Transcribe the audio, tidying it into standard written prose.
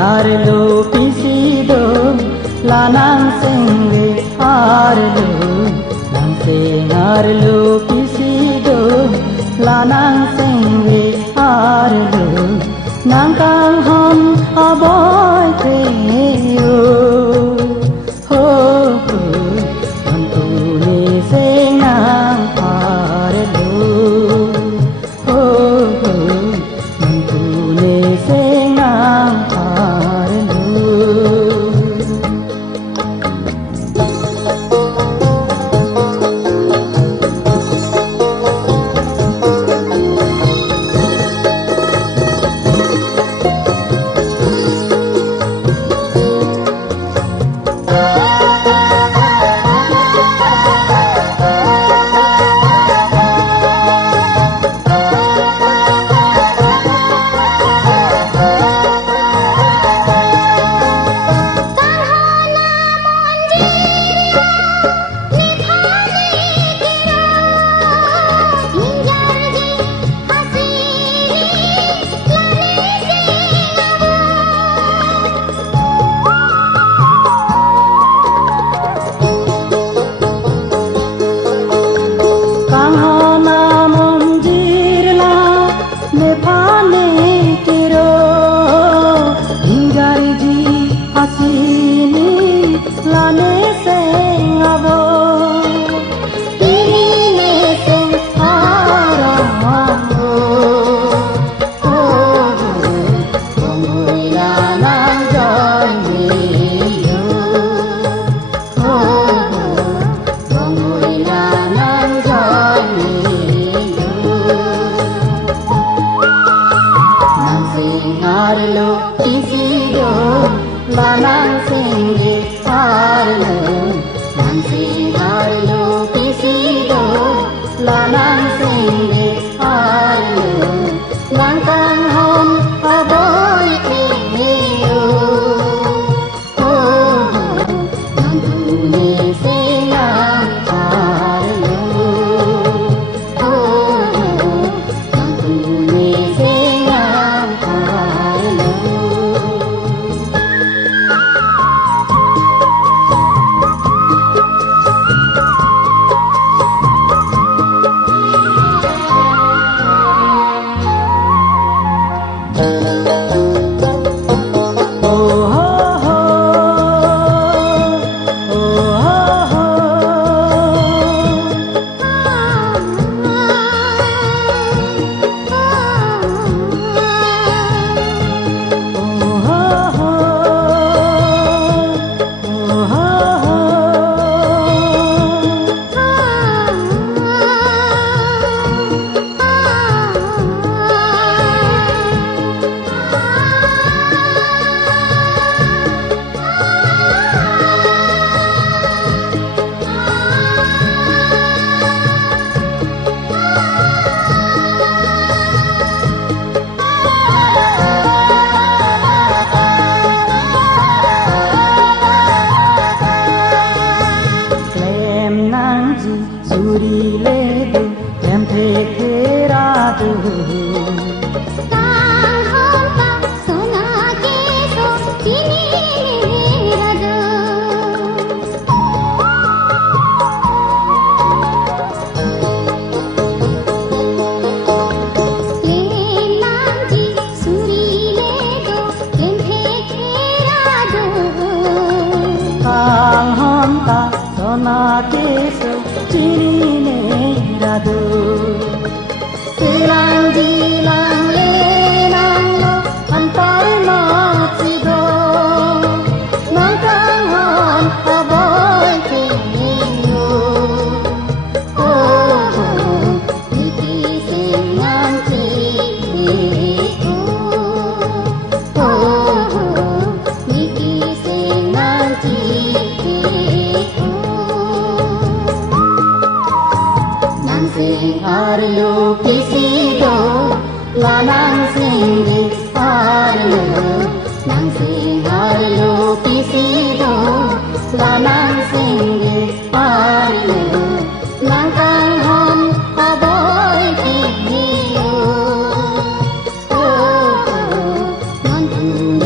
arlo pisido lanang sengge arlo nang seng arlo pisido lanang sengge arlo nang kang hom aboy treyo ho ho mantu ni seng nang arlo ho ho mantu ni seng nang arlo arlo pisido lanang sengge arlo nang sing arlo pisido lanang sengge arlo nang kang hom aboy treyo ho ho nang tuni sing nang arlo ho ho nang tuni sing nang Suri ledu em the kheradu tang hompa sona ke so chini radu le namji suri ledu em the kheradu tang hompa sona ke so chini radu silang dilang le nang lo antar ma chido nang kang hom aboy treyo ho ho niti sing nang chi ho ho niti sing nang chi sing arlo pisido lanang sengge arlo nang sing arlo pisido lanang sengge arlo nang kang hom aboy treyo oh oh